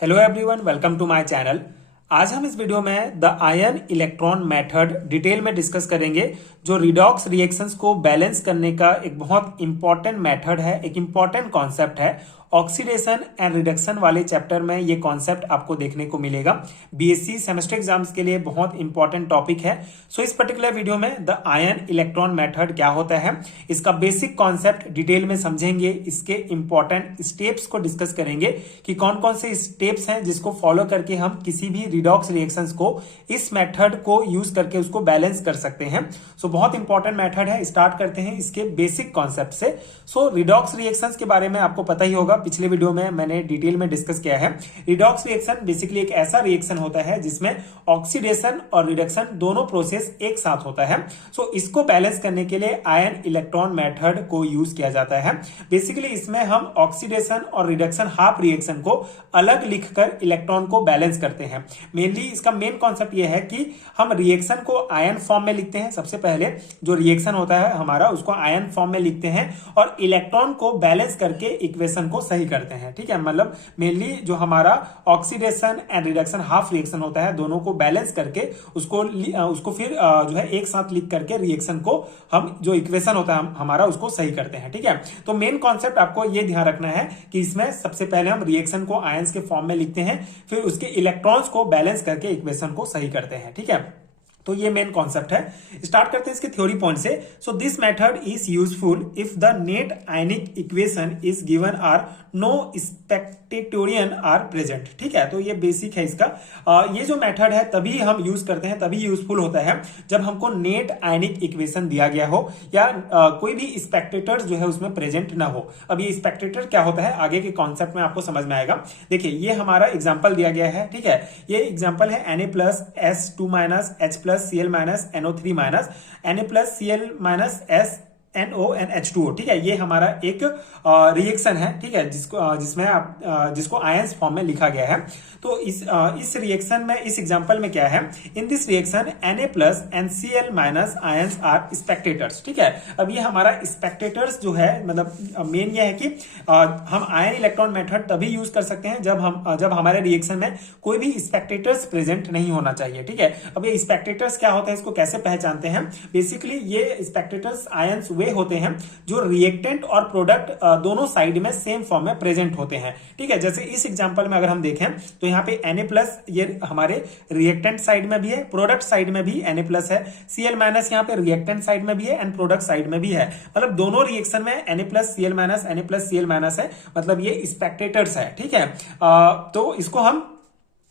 Hello everyone, welcome to my channel. आज हम इस वीडियो में the ion electron method detail में डिस्कस करेंगे, जो रिडॉक्स रिएक्शंस को बैलेंस करने का एक बहुत इंपॉर्टेंट मेथड है, एक इंपॉर्टेंट कॉन्सेप्ट है। ऑक्सीडेशन एंड रिडक्शन वाले चैप्टर में ये कॉन्सेप्ट आपको देखने को मिलेगा। बीएससी सेमेस्टर एग्जाम्स के लिए बहुत इंपॉर्टेंट टॉपिक है। सो इस पर्टिकुलर वीडियो में द आयन इलेक्ट्रॉन मेथड क्या होता है, इसका बेसिक कॉन्सेप्ट डिटेल में समझेंगे। इसके इंपॉर्टेंट स्टेप्स को डिस्कस करेंगे कि कौन कौन से स्टेप्स हैं जिसको फॉलो करके हम किसी भी रिडॉक्स रिएक्शंस को इस मेथड को यूज करके उसको बैलेंस कर सकते हैं। सो बहुत इंपॉर्टेंट मेथड है। स्टार्ट करते हैं इसके बेसिक कॉन्सेप्ट से। सो रिडॉक्स रिएक्शंस के बारे में आपको पता ही होगा, पिछले वीडियो में मैंने डिटेल में डिस्कस किया है। रिडॉक्स रिएक्शन बेसिकली एक ऐसा रिएक्शन होता है जिसमें ऑक्सीडेशन और रिडक्शन दोनों प्रोसेस एक साथ होता है। सो इसको बैलेंस करने के लिए आयन इलेक्ट्रॉन मेथड को यूज किया जाता है। बेसिकली इसमें हम ऑक्सीडेशन और रिडक्शन हाफ रिएक्शन को अलग लिखकर इलेक्ट्रॉन को बैलेंस करते हैं। मेनली इसका मेन कॉन्सेप्ट यह है कि हम रिएक्शन को आयन फॉर्म में लिखते हैं। सबसे पहले जो रिएक्शन होता है हमारा, उसको आयन फॉर्म में लिखते हैं और इलेक्ट्रॉन को बैलेंस करके इक्वेशन को सही करते हैं। ठीक है, मतलब मेनली जो हमारा oxidation and reduction half reaction होता है, दोनों को बैलेंस करके उसको फिर जो है एक साथ लिख करके रिएक्शन को हम जो इक्वेशन होता है हमारा उसको सही करते हैं। ठीक है, तो मेन कॉन्सेप्ट आपको ये ध्यान रखना है कि इसमें सबसे पहले हम रिएक्शन को आयंस के फॉर्म में लिखते हैं, फिर उसके इलेक्ट्रॉन्स को बैलेंस करके इक्वेशन को सही करते हैं। ठीक है, तो ये मेन कॉन्सेप्ट है। स्टार्ट करते हैं इसके थ्योरी पॉइंट से। So this method is useful if the net ionic equation is given or no spectator ions are present. ठीक है, तो ये बेसिक है इसका। ये जो मेथड है तभी हम यूज करते हैं, तभी यूजफुल होता है जब हमको नेट आयनिक इक्वेशन दिया गया हो या कोई भी स्पेक्टेटर्स जो है उसमें प्रेजेंट ना हो। अब ये स्पेक्टेटर क्या होता है आगे के कॉन्सेप्ट में आपको समझ में आएगा। देखिए, ये हमारा एग्जाम्पल दिया गया है। ठीक है, ये एग्जाम्पल है Na+S2- H+Cl-NO3- Na+Cl-S NO&H2O। ठीक है, ये हमारा एक रिएक्शन है। ठीक है, जिसको आयंस फॉर्म में लिखा गया है। तो इस रिएक्शन में, इस एग्जांपल में क्या है, in this reaction Na+ and Cl- ions are spectators. ठीक है, अब ये हमारा स्पेक्टेटर्स जो है, मतलब मेन ये है कि हम आयन इलेक्ट्रॉन मेथड तभी यूज कर सकते हैं जब हमारे रिएक्शन में कोई भी स्पेक्टेटर्स प्रेजेंट नहीं होना चाहिए। ठीक है, अब ये स्पेक्टेटर्स क्या होता है, इसको कैसे पहचानते हैं। बेसिकली ये स्पेक्टेटर्स आयंस वे होते हैं जो रिएक्टेंट और प्रोडक्ट दोनों साइड में सेम फॉर्म में प्रेजेंट होते हैं। ठीक है, जैसे इस एग्जांपल में अगर हम देखें तो यहाँ पे Na+ ये हमारे रिएक्टेंट साइड में भी है, प्रोडक्ट साइड में भी Na+ है। Cl- यहाँ पे रिएक्टेंट साइड में भी है एंड प्रोडक्ट साइड में भी है। मतलब दोनों रिएक्शन में Na+Cl- है, मतलब ये स्पेक्टेटर्स है। ठीक है, तो इसको हम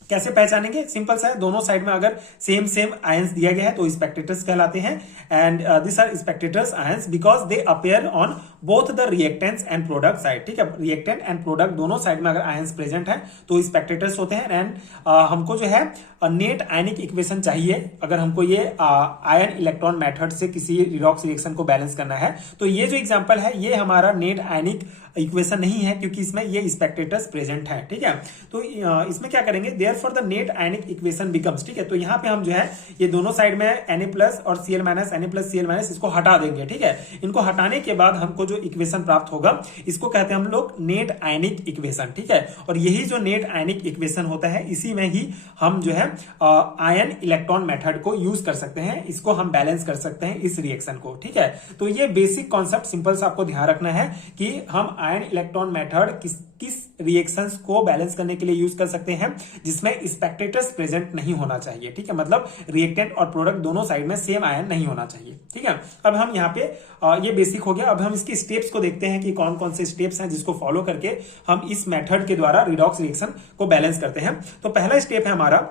कैसे पहचानेंगे, सिंपल सा है। दोनों साइड में अगर सेम आयंस दिया गया है तो स्पेक्टेटर्स कहलाते हैं। And this are spectators ions because they appear on both the reactants and product side. ठीक है, रिएक्टेंट एंड प्रोडक्ट दोनों साइड में अगर आयंस प्रेजेंट है तो स्पेक्टेटर्स होते हैं। एंड हमको जो है नेट आयनिक इक्वेशन चाहिए अगर हमको ये आयन इलेक्ट्रॉन मेथड से किसी रिडॉक्स रिएक्शन को बैलेंस करना है। तो ये जो एग्जांपल है ये हमारा नेट आयनिक इक्वेशन नहीं है, क्योंकि इसमें ये स्पेक्टेटर्स प्रेजेंट है। ठीक है, तो इसमें क्या करेंगे, therefore the net ionic equation becomes. ठीक है, तो यहाँ पे हम जो है ये दोनों साइड में Na+ और Cl- Na+Cl- इसको हटा देंगे। ठीक है, इनको हटाने के बाद हमको जो इक्वेशन प्राप्त होगा इसको कहते हैं हम लोग नेट आयनिक इक्वेशन। ठीक है, और यही जो नेट आयनिक इक्वेशन होता है इसी में ही हम जो है आयन इलेक्ट्रॉन मेथड को यूज कर सकते हैं, इसको हम बैलेंस कर सकते हैं इस रिएक्शन को। ठीक है, तो ये बेसिक कॉन्सेप्ट सिंपल सा आपको ध्यान रखना है कि हम आयन इलेक्ट्रॉन मेथड किस रिएक्शंस को बैलेंस करने के लिए यूज कर सकते हैं जिसमें स्पेक्टेटर्स प्रेजेंट नहीं होना चाहिए। ठीक है, मतलब रिएक्टेंट और प्रोडक्ट दोनों साइड में सेम आयन नहीं होना चाहिए। ठीक है, अब हम यहाँ पे ये बेसिक हो गया। अब हम इसकी स्टेप्स को देखते हैं कि कौन कौन से स्टेप्स हैं जिसको फॉलो करके हम इस मेथड के द्वारा रिडॉक्स रिएक्शन को बैलेंस करते हैं। तो पहला स्टेप है हमारा,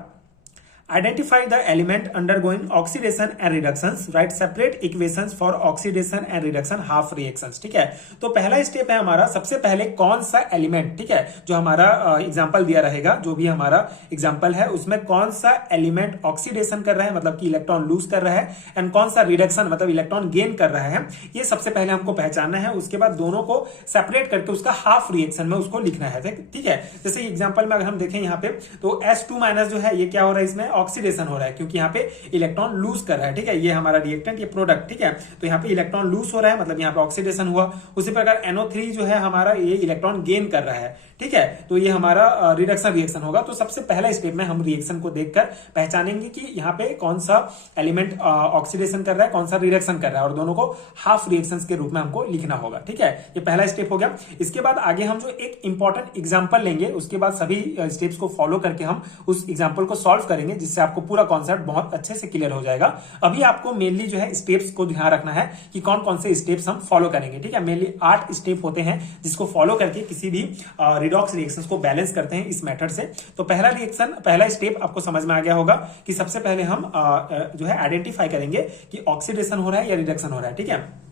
identify the element undergoing oxidation and reductions, write separate equations for oxidation and reduction half reactions। ठीक है, तो पहला स्टेप है हमारा, सबसे पहले कौन सा एलिमेंट, ठीक है, जो हमारा एग्जांपल दिया रहेगा, जो भी हमारा एग्जांपल है उसमें कौन सा एलिमेंट ऑक्सीडेशन कर रहा है, मतलब कि इलेक्ट्रॉन लूज कर रहा है, एंड कौन सा रिडक्शन मतलब इलेक्ट्रॉन गेन कर रहा है, ये सबसे पहले हमको पहचानना है। उसके बाद दोनों को सेपरेट करके उसका हाफ रिएक्शन में उसको लिखना है। ठीक है, जैसे एग्जांपल में अगर हम देखें यहाँ पे तो H2- जो है ये क्या हो रहा है, इसमें ऑक्सीडेशन हो रहा है, क्योंकि यहाँ पे इलेक्ट्रॉन लूज कर रहा है, ठीक है। ये हमारा रिएक्टेंट, ये प्रोडक्ट, ठीक है। तो यहाँ पे इलेक्ट्रॉन लूज हो रहा है, मतलब यहाँ पे ऑक्सीडेशन हुआ। उसी प्रकार NO3 जो है हमारा, ये इलेक्ट्रॉन गेन कर रहा है, ठीक है। तो ये हमारा रिडक्शन रिएक्शन होगा। तो सबसे पहला स्टेप में हम रिएक्शन को देखकर पहचानेंगे कि यहाँ पे कौन सा एलिमेंट ऑक्सीडेशन कर रहा है, कौन सा रिडक्शन कर रहा है, और दोनों को हाफ रिएक्शंस के रूप में हमको लिखना होगा, ठीक है। ये पहला स्टेप हो गया। इसके बाद आगे हम जो एक इंपॉर्टेंट एग्जांपल लेंगे, उसके बाद सभी स्टेप्स को फॉलो करके हम उस एग्जांपल को सॉल्व करेंगे, जिससे आपको पूरा कॉन्सेप्ट बहुत अच्छे से क्लियर हो जाएगा। अभी आपको मेनली जो है स्टेप्स को ध्यान रखना है कि कौन कौन से स्टेप्स हम फॉलो करेंगे, ठीक है। मेनली 8 स्टेप होते हैं जिसको फॉलो करके किसी भी रिडॉक्स रिएक्शंस को बैलेंस करते हैं इस मेथड से। तो पहला स्टेप आपको समझ में आ गया होगा कि सबसे पहले हम जो है आइडेंटिफाई करेंगे कि ऑक्सीडेशन हो रहा है या रिडक्शन हो रहा है, ठीक है।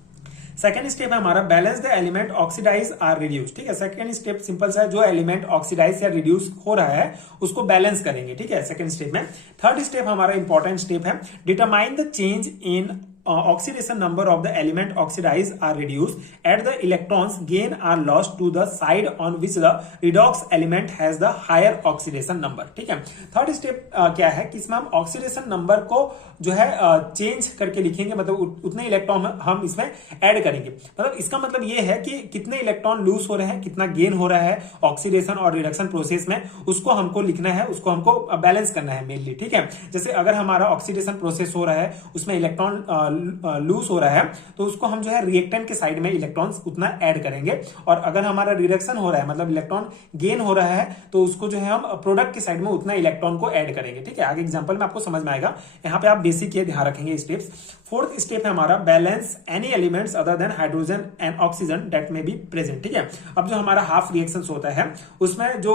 सेकेंड स्टेप है हमारा balance the element oxidize or reduce, ठीक है। सेकेंड स्टेप सिंपल सा है, जो एलिमेंट ऑक्सीडाइज या रिड्यूस हो रहा है उसको बैलेंस करेंगे, ठीक है, सेकेंड स्टेप में। थर्ड स्टेप हमारा इंपॉर्टेंट स्टेप है, determine the change in oxidation number of the element oxidized are reduced at the electrons gain are lost to the side on which the redox element has the higher oxidation number, ठीक है। Third step क्या है कि इसमें हम oxidation number को जो है चेंज करके लिखेंगे, मतलब उतने इलेक्ट्रॉन हम इसमें ऐड करेंगे। मतलब इसका मतलब ये है कि कितने इलेक्ट्रॉन लूज हो रहे हैं, कितना गेन हो रहा है ऑक्सीडेशन और रिडक्शन प्रोसेस में, उसको हमको लिखना है, उसको हमको बैलेंस करना है मेनली, ठीक है। जैसे अगर हमारा ऑक्सीडेशन प्रोसेस हो रहा है, उसमें इलेक्ट्रॉन लूज हो रहा है, तो उसको हम जो है रिएक्टेंट के साइड में इलेक्ट्रॉन्स उतना ऐड करेंगे, और अगर हमारा रिडक्शन हो रहा है, मतलब इलेक्ट्रॉन गेन हो रहा है, तो उसको जो है हम प्रोडक्ट के साइड में उतना इलेक्ट्रॉन को ऐड करेंगे, ठीक है। आगे एग्जांपल में आपको समझ में आएगा। यहाँ पे आप बेसिक ये ध्यान रखेंगे स्टेप्स। फोर्थ स्टेप है हमारा balance any elements other than hydrogen and oxygen that में बी प्रेजेंट, ठीक है। अब जो हमारा हाफ रिएक्शन होता है उसमें जो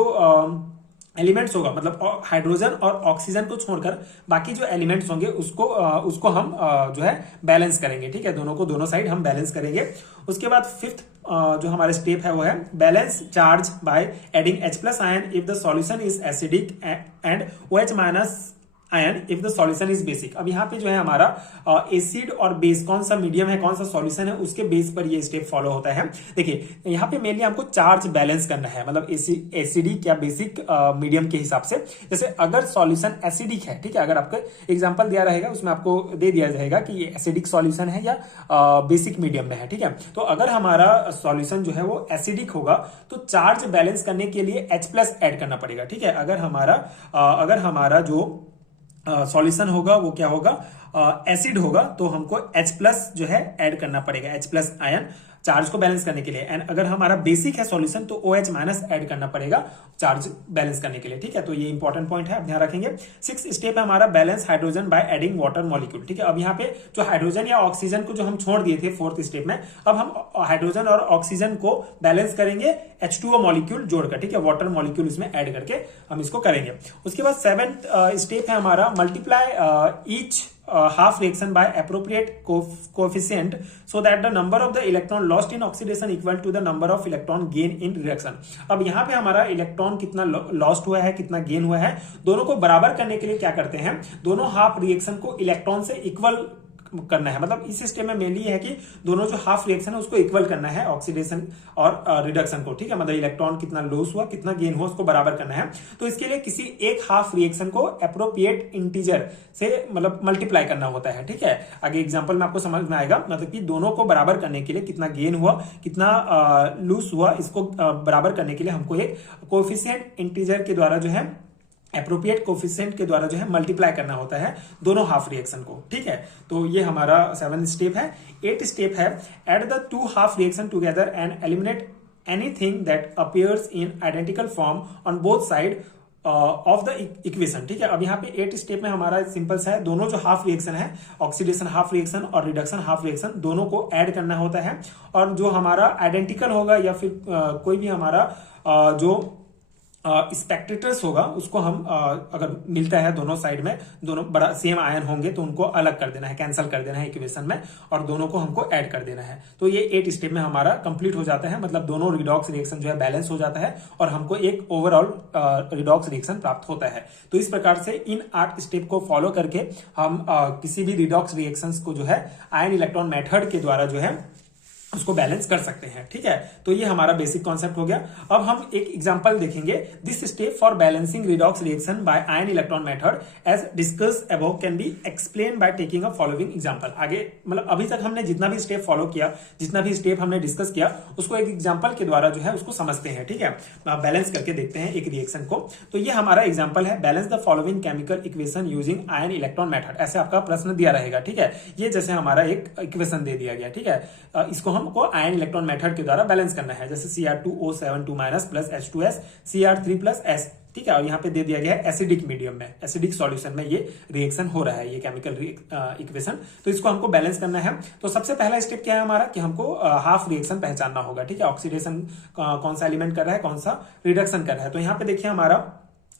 एलिमेंट्स होगा, मतलब हाइड्रोजन और ऑक्सीजन को छोड़कर बाकी जो एलिमेंट्स होंगे उसको हम जो है बैलेंस करेंगे, ठीक है। दोनों को दोनों साइड हम बैलेंस करेंगे। उसके बाद फिफ्थ जो हमारा स्टेप है वो है balance charge by adding H+ ion if the solution is acidic and OH- ion if the solution is basic. अब यहाँ पे जो है हमारा एसिड और बेस, कौन सा मीडियम है, कौन सा सॉल्यूशन है, उसके बेस पर ये स्टेप फॉलो होता है। देखिए यहाँ पे मेनली हमको चार्ज बैलेंस करना है, मतलब एसिडिक या बेसिक मीडियम के हिसाब से। जैसे अगर सॉल्यूशन एसिडिक है, ठीक है, अगर आपको एग्जांपल दिया रहेगा उसमें आपको दे दिया जाएगा कि ये एसिडिक सॉल्यूशन है या बेसिक मीडियम में है, ठीक है। तो अगर हमारा सॉल्यूशन जो है वो एसिडिक होगा तो चार्ज बैलेंस करने के लिए H+ ऐड करना पड़ेगा, ठीक है। अगर हमारा जो सॉल्यूशन होगा वो क्या होगा, एसिड होगा, तो हमको H+ जो है ऐड करना पड़ेगा, H+ आयन चार्ज को बैलेंस करने के लिए। एंड अगर हमारा बेसिक है सॉल्यूशन तो OH- ऐड करना पड़ेगा चार्ज बैलेंस करने के लिए, ठीक है। तो ये इंपॉर्टेंट पॉइंट है, आप ध्यान रखेंगे। 6th स्टेप है हमारा balance hydrogen by adding water molecule, ठीक है। अब यहाँ पे जो हाइड्रोजन या ऑक्सीजन को जो हम छोड़ दिए थे 4th स्टेप में, अब हम हाइड्रोजन और ऑक्सीजन को बैलेंस करेंगे H2O मॉलिक्यूल जोड़कर, ठीक है, वाटर मॉलिक्यूल इसमें ऐड करके हम इसको करेंगे। उसके बाद 7th स्टेप है हमारा multiply each half reaction by appropriate coefficient so that the number of the electron lost in oxidation equal to the number of electron gain in reaction। अब यहाँ पे हमारा इलेक्ट्रॉन कितना लॉस्ट हुआ है, कितना गेन हुआ है, दोनों को बराबर करने के लिए क्या करते हैं, दोनों हाफ रिएक्शन को इलेक्ट्रॉन से इक्वल करना है। मतलब इस सिस्टम में मेनली है कि दोनों जो हाफ रिएक्शन है उसको इक्वल करना है, ऑक्सीडेशन और रिडक्शन को, ठीक है। मतलब इलेक्ट्रॉन कितना लॉस हुआ, कितना गेन हुआ, उसको बराबर करना है। तो इसके लिए किसी एक हाफ रिएक्शन को एप्रोप्रिएट इंटीजर से मतलब मल्टीप्लाई करना होता है, ठीक है। आगे एग्जांपल में आपको समझ में आएगा। मतलब कि दोनों को बराबर करने के लिए कितना गेन हुआ, कितना लूज हुआ, इसको बराबर करने के लिए हमको एक कोएफिशिएंट इंटीजर के द्वारा जो है एप्रोप्रिएट कोफिशिएंट के द्वारा जो है मल्टीप्लाई करना होता है दोनों हाफ रिएक्शन को, ठीक है। तो ये हमारा 7th स्टेप है। 8th स्टेप है add the 2 half reaction together and eliminate anything that appears in identical form on both side of the equation, ठीक है। अब यहाँ पे 8th स्टेप में हमारा सिंपल सा है, दोनों जो हाफ रिएक्शन है, ऑक्सीडेशन हाफ रिएक्शन और रिडक्शन हाफ रिएक्शन, दोनों को ऐड करना होता है। और जो हमारा आइडेंटिकल होगा या फिर कोई भी हमारा जो स्पेक्टेटर्स होगा उसको हम अगर मिलता है दोनों साइड में, दोनों बड़ा सेम आयन होंगे तो उनको अलग कर देना है, कैंसिल कर देना है इक्वेशन में, और दोनों को हमको ऐड कर देना है। तो ये 8 स्टेप में हमारा कंप्लीट हो जाता है। मतलब दोनों रिडॉक्स रिएक्शन जो है बैलेंस हो जाता है और हमको एक ओवरऑल रिडॉक्स रिएक्शन प्राप्त होता है। तो इस प्रकार से इन 8 स्टेप को फॉलो करके हम किसी भी रिडॉक्स रिएक्शंस को जो है आयन इलेक्ट्रॉन मेथड के द्वारा जो है उसको बैलेंस कर सकते हैं। ठीक है, तो ये हमारा बेसिक कॉन्सेप्ट हो गया। अब हम एक एग्जांपल देखेंगे। This step for balancing redox reaction by ion electron method as discuss above can be explain by taking a following example. आगे मतलब अभी तक हमने जितना भी स्टेप फॉलो किया, जितना भी स्टेप हमने डिस्कस किया, उसको एक एग्जांपल के द्वारा जो है उसको समझते हैं। ठीक है, बैलेंस करके देखते हैं एक रिएक्शन को। तो ये हमारा एग्जांपल है, balance the following chemical equation using ion electron method. ऐसे आपका प्रश्न दिया रहेगा। ठीक है, ये जैसे हमारा एक इक्वेशन दे दिया गया। ठीक है, इसको हमको आयन इलेक्ट्रॉन मेथड के द्वारा बैलेंस करना है। जैसे Cr2O72- plus H2S Cr3 plus S। ठीक है, और यहाँ पे दे दिया गया है एसिडिक मीडियम में, एसिडिक सॉल्यूशन में ये रिएक्शन हो रहा है, ये केमिकल इक्वेशन। तो इसको हमको बैलेंस करना है। तो सबसे पहला स्टेप क्या है हमारा कि हमको हाफ रिएक्शन पहचानना होगा। ठीक है, ऑक्सीडेशन कौन सा एलिमेंट कर रहा है, कौन सा रिडक्शन कर रहा है। तो यहाँ पे देखिए हमारा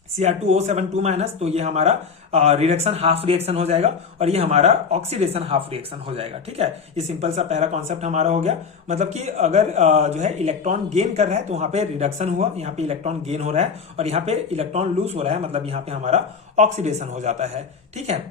Cr2O72- तो ये हमारा रिडक्शन हाफ रिएक्शन हो जाएगा, और ये हमारा ऑक्सीडेशन हाफ रिएक्शन हो जाएगा। ठीक है, ये सिंपल सा पहला कॉन्सेप्ट हमारा हो गया। मतलब कि अगर जो है इलेक्ट्रॉन गेन कर रहा है तो वहां पे रिडक्शन हुआ, यहाँ पे इलेक्ट्रॉन गेन हो रहा है, और यहाँ पे इलेक्ट्रॉन लूज हो रहा है, मतलब यहाँ पे हमारा ऑक्सीडेशन हो जाता है। ठीक है,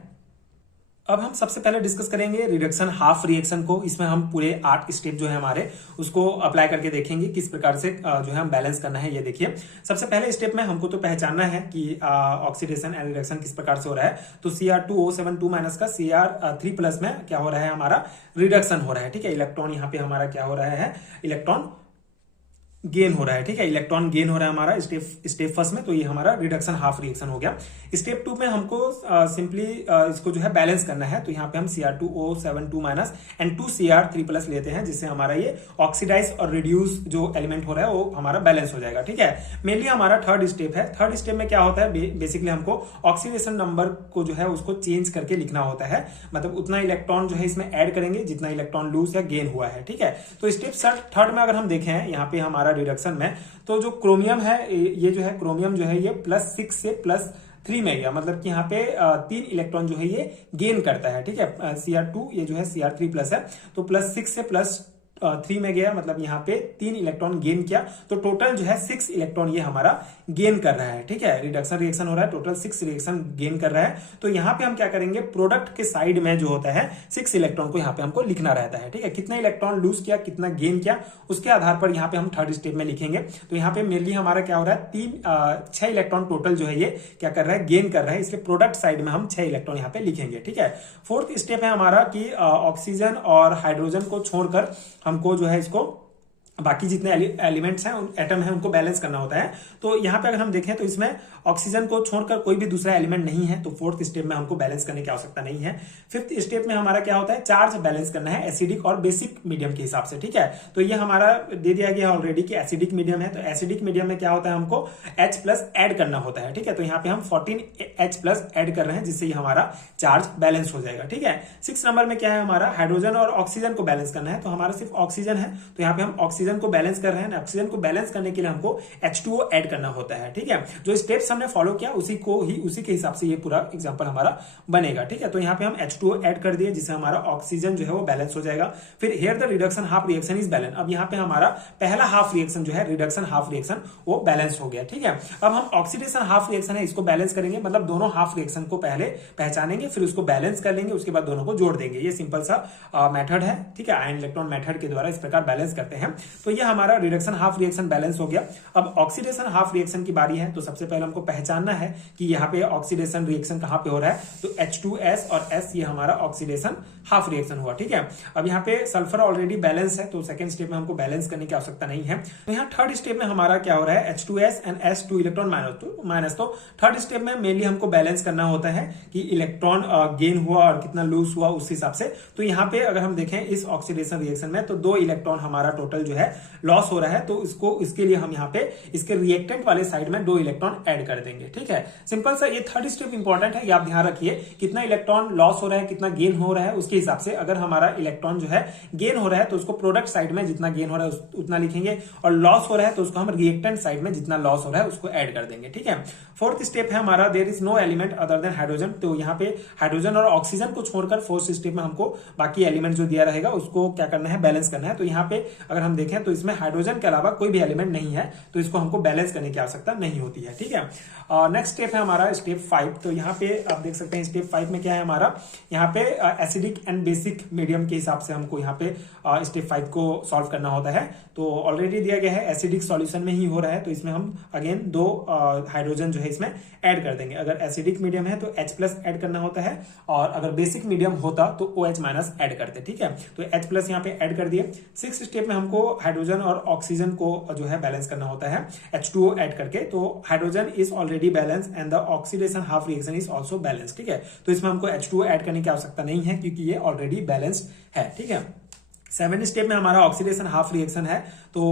अब हम सबसे पहले डिस्कस करेंगे रिडक्शन हाफ रिएक्शन को। इसमें हम पूरे 8 स्टेप जो है हमारे उसको अप्लाई करके देखेंगे किस प्रकार से जो है हम बैलेंस करना है। ये देखिए, सबसे पहले स्टेप में हमको तो पहचानना है कि ऑक्सीडेशन एंड रिडक्शन किस प्रकार से हो रहा है। तो Cr2O72- का Cr3 प्लस में क्या हो रहा है, हमारा रिडक्शन हो रहा है। ठीक है, इलेक्ट्रॉन यहाँ पे हमारा क्या हो रहा है, इलेक्ट्रॉन गेन हो रहा है। ठीक है, इलेक्ट्रॉन गेन हो रहा है हमारा स्टेप फर्स्ट में। तो ये हमारा रिडक्शन हाफ रिएक्शन हो गया। स्टेप 2 में हमको सिंपली इसको जो है बैलेंस करना है। तो यहाँ पे हम Cr2O72- एंड 2Cr3 प्लस लेते हैं, जिससे हमारा ये ऑक्सीडाइज और रिड्यूस जो एलिमेंट हो रहा है वो हमारा बैलेंस हो जाएगा। ठीक है, मेनली हमारा थर्ड स्टेप है। थर्ड स्टेप में क्या होता है, बेसिकली हमको ऑक्सीडेशन नंबर को जो है उसको चेंज करके लिखना होता है। मतलब उतना इलेक्ट्रॉन जो है इसमें ऐड करेंगे जितना इलेक्ट्रॉन लूज या गेन हुआ है। ठीक है, तो स्टेप थर्ड में अगर हम देखें यहाँ पे हमारा रिडक्शन में, तो जो क्रोमियम है, ये जो है क्रोमियम जो है ये +6 से +3 में गया। मतलब कि यहाँ पे 3 इलेक्ट्रॉन जो है ये गेन करता है। ठीक है, Cr2 ये जो है Cr3 प्लस है, तो +6 से +3 में गया, मतलब यहाँ पे 3 इलेक्ट्रॉन गेन किया। तो टोटल जो है 6 इलेक्ट्रॉन ये हमारा गेन कर रहा है। ठीक है, रिडक्शन रिएक्शन हो रहा है, टोटल 6 रिएक्शन गेन कर रहा है। तो यहाँ पे हम क्या करेंगे, प्रोडक्ट के साइड में जो होता है 6 इलेक्ट्रॉन को यहाँ पे हमको लिखना रहता है। ठीक है, कितना इलेक्ट्रॉन लूज किया, कितना गेन किया, उसके आधार पर यहाँ पे हम थर्ड स्टेप में लिखेंगे। तो यहाँ पे मेनली हमारा क्या हो रहा है, 6 इलेक्ट्रॉन टोटल जो है ये क्या कर रहा है, गेन कर रहा है। इसलिए प्रोडक्ट साइड में हम 6 इलेक्ट्रॉन यहाँ पे लिखेंगे। ठीक है, फोर्थ स्टेप है हमारा कि ऑक्सीजन और हाइड्रोजन को छोड़कर हमको जो है इसको बाकी जितने एलिमेंट्स हैं, एटम हैं, उनको बैलेंस करना होता है। तो यहाँ पे अगर हम देखें तो इसमें ऑक्सीजन को छोड़कर कोई भी दूसरा एलिमेंट नहीं है, तो फोर्थ स्टेप में हमको बैलेंस करने की आवश्यकता नहीं है। फिफ्थ स्टेप में हमारा क्या होता है, चार्ज बैलेंस करना है एसिडिक और बेसिक मीडियम के हिसाब से। ठीक है, तो ये हमारा दे दिया गया ऑलरेडी कि एसिडिक मीडियम है। तो एसिडिक मीडियम में क्या होता है, हमको H+ ऐड करना होता है। ठीक है, तो यहाँ पे हम 14H+ ऐड कर रहे हैं, जिससे हमारा चार्ज बैलेंस हो जाएगा। ठीक है, 6 नंबर में क्या है, हमारा हाइड्रोजन और ऑक्सीजन को बैलेंस करना है। तो हमारा सिर्फ ऑक्सीजन है, तो यहाँ पे हम ऑक्सीजन को बैलेंस कर रहे हैं। ऑक्सीजन को बैलेंस करने के लिए हमको H2O ऐड करना होता है। ठीक है, जो स्टेप्स हमने फॉलो किया उसी के हिसाब से ये पूरा एग्जांपल हमारा बनेगा। ठीक है, तो यहाँ पे हम H2O ऐड कर दिए, जिससे हमारा ऑक्सीजन जो है वो बैलेंस हो जाएगा। फिर here the reduction half reaction is balance. अब यहाँ पे हमारा पहला हाफ रिएक्शन जो है, रिडक्शन हाफ रिएक्शन, वो बैलेंस हो गया। ठीक है, अब हम ऑक्सीडेशन हाफ रिएक्शन है, इसको बैलेंस करेंगे। मतलब दोनों हाफ रिएक्शन को पहले पहचानेंगे, फिर उसको बैलेंस कर लेंगे, उसके बाद दोनों को जोड़ देंगे। ये सिंपल सा मेथड है। ठीक है, आयन इलेक्ट्रॉन मेथड के द्वारा इस प्रकार बैलेंस करते हैं। तो ये हमारा रिडक्शन हाफ रिएक्शन बैलेंस हो गया। अब ऑक्सीडेशन हाफ रिएक्शन की बारी है। तो सबसे पहले हमको पहचानना है कि यहाँ पे ऑक्सीडेशन रिएक्शन कहाँ पे हो रहा है। तो H2S और S ये हमारा ऑक्सीडेशन हाफ रिएक्शन हुआ। ठीक है, अब यहाँ पे सल्फर ऑलरेडी बैलेंस है, तो सेकंड स्टेप में हमको बैलेंस करने की आवश्यकता नहीं है। तो यहाँ थर्ड स्टेप में हमारा क्या हो रहा है, H2S and S 2 electron minus. तो थर्ड स्टेप में मेनली हमको बैलेंस करना होता है कि इलेक्ट्रॉन गेन हुआ और कितना लूज हुआ उस हिसाब से। तो यहाँ पे अगर हम देखें इस ऑक्सीडेशन रिएक्शन में, तो 2 इलेक्ट्रॉन हमारा टोटल जो है लॉस हो रहा है। तो इसके लिए हम यहाँ पे इसके रिएक्टेंट वाले साइड में 2 इलेक्ट्रॉन ऐड कर देंगे। ठीक है, सिंपल सा ये थर्ड स्टेप इंपॉर्टेंट है, ये आप ध्यान रखिए। कितना इलेक्ट्रॉन लॉस हो रहा है, कितना गेन हो रहा है, उसके हिसाब से अगर हमारा इलेक्ट्रॉन जो है गेन हो रहा है तो उसको प्रोडक्ट साइड में जितना गेन हो रहा है उतना लिखेंगे, और लॉस हो रहा है तो उसको हम रिएक्टेंट साइड में जितना लॉस हो रहा है उसको ऐड कर देंगे। ठीक है, फोर्थ स्टेप है हमारा there is no element other than hydrogen. तो यहाँ पे हाइड्रोजन और ऑक्सीजन को छोड़कर फोर्थ स्टेप में हमको बाकी एलिमेंट जो दिया रहेगा उसको क्या करना है, बैलेंस करना है। तो यहाँ पे अगर हम देखें देखें तो इसमें हाइड्रोजन के अलावा कोई भी एलिमेंट नहीं है, तो इसको हमको बैलेंस करने की आवश्यकता नहीं होती है। ठीक है, नेक्स्ट स्टेप है हमारा स्टेप 5। तो यहाँ पे आप देख सकते हैं स्टेप 5 में क्या है हमारा, यहाँ पे एसिडिक एंड बेसिक मीडियम के हिसाब से हमको यहाँ पे स्टेप 5 को सॉल्व करना होता है। तो ऑलरेडी दिया गया है एसिडिक सॉल्यूशन में ही हो रहा है, तो इसमें हम अगेन 2 हाइड्रोजन जो है इसमें ऐड कर देंगे। अगर एसिडिक मीडियम है तो H+ ऐड करना होता है, और अगर बेसिक मीडियम होता तो OH- ऐड करते। ठीक है, तो H+ यहाँ पे ऐड कर दिए। 6th स्टेप में हमको हाइड्रोजन और ऑक्सीजन को जो है बैलेंस करना होता है H2O ऐड करके। तो hydrogen is already balance and the oxidation half reaction is also balance. ठीक है, तो इसमें हमको H2O ऐड करने की आवश्यकता नहीं है क्योंकि ये ऑलरेडी बैलेंस्ड है। ठीक है, 7th स्टेप में हमारा ऑक्सीडेशन हाफ रिएक्शन है। तो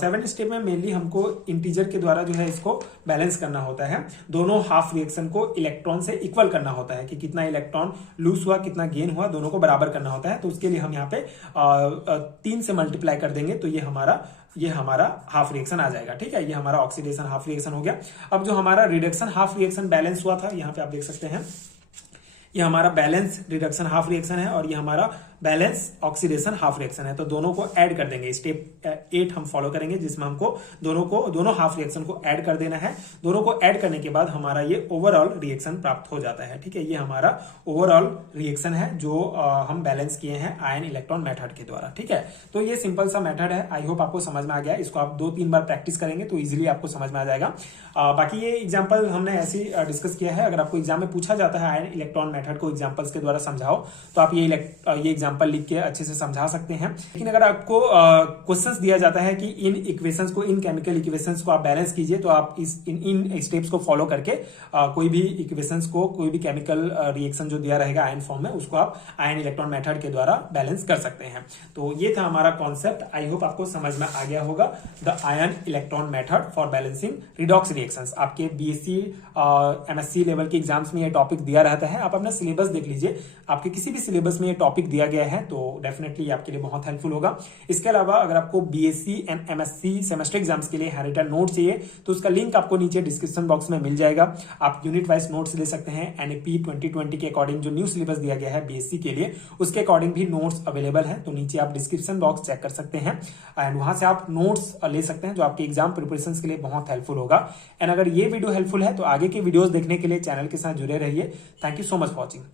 7th स्टेप में मेनली हमको इंटीजर के द्वारा जो है इसको बैलेंस करना होता है। दोनों हाफ रिएक्शन को इलेक्ट्रॉन से इक्वल करना होता है कि कितना इलेक्ट्रॉन लूज हुआ कितना गेन हुआ, दोनों को बराबर करना होता है। तो उसके लिए हम यहाँ पे 3 से मल्टीप्लाई कर देंगे, तो ये हमारा हाफ रिएक्शन आ जाएगा। ठीक है, ये हमारा ऑक्सीडेशन हाफ रिएक्शन हो गया। अब जो हमारा रिडक्शन हाफ रिएक्शन बैलेंस हुआ था, यहाँ पे आप देख सकते हैं ये हमारा बैलेंस रिडक्शन हाफ रिएक्शन है और ये हमारा बैलेंस ऑक्सीडेशन हाफ रिएक्शन है। तो दोनों को ऐड कर देंगे। स्टेप 8 हम फॉलो करेंगे जिसमें हमको दोनों हाफ रिएक्शन को ऐड कर देना है। दोनों को ऐड करने के बाद हमारा ये ओवरऑल रिएक्शन प्राप्त हो जाता है। ठीक है, ये हमारा ओवरऑल रिएक्शन है जो हम बैलेंस किए हैं आयन इलेक्ट्रॉन मेथड के द्वारा। ठीक है, तो ये सिंपल सा मेथड है। आई होप आपको समझ में आ गया। इसको आप 2-3 बार प्रैक्टिस करेंगे तो इजिली आपको समझ में आ जाएगा। बाकी ये एग्जाम्पल हमने ऐसे ही डिस्कस किया है। अगर आपको एग्जाम में पूछा जाता है आयन इलेक्ट्रॉन मेथड को एग्जाम्पल्स के द्वारा समझाओ, तो आप ये एग्जाम्पल लिख के अच्छे से समझा सकते हैं। लेकिन अगर आपको क्वेश्चंस दिया जाता है कि इन इक्वेशंस को, इन केमिकल इक्वेशंस को आप बैलेंस कीजिए, तो आप इन स्टेप्स को फॉलो करके कोई भी इक्वेशंस को, कोई भी केमिकल रिएक्शन जो दिया रहेगा आयन फॉर्म में, उसको आप आयन इलेक्ट्रॉन मेथड के द्वारा बैलेंस कर सकते हैं। तो ये था हमारा कॉन्सेप्ट। आई होप आपको समझ में आ गया होगा। The ion electron method for balancing redox reactions. आपके BSc MSc लेवल के एग्जाम्स में ये टॉपिक दिया रहता है। आप अपना सिलेबस देख लीजिए, आपके किसी भी सिलेबस में ये टॉपिक दिया गया है, तो डेफिनेटली आपके लिए बहुत हेल्पफुल होगा। इसके अलावा अगर आपको BSc and MSc semester exams के लिए हैंडरिटन नोट चाहिए तो उसका लिंक आपको नीचे डिस्क्रिप्शन बॉक्स में मिल जाएगा। आप यूनिट वाइज नोट्स ले सकते हैं। NAP 2020 के अकॉर्डिंग जो न्यू सिलेबस दिया गया है BSc के लिए, उसके अकॉर्डिंग भी नोट्स अवेलेबल है। तो नीचे आप डिस्क्रिप्शन बॉक्स चेक कर सकते हैं एंड वहां से आप नोट्स ले सकते हैं जो आपके एग्जाम प्रिपरेशन के लिए बहुत हेल्पफुल होगा। एंड अगर ये वीडियो हेल्पफुल है तो आगे के वीडियोस देखने के लिए चैनल के साथ जुड़े रहिए। Thank you so much for watching.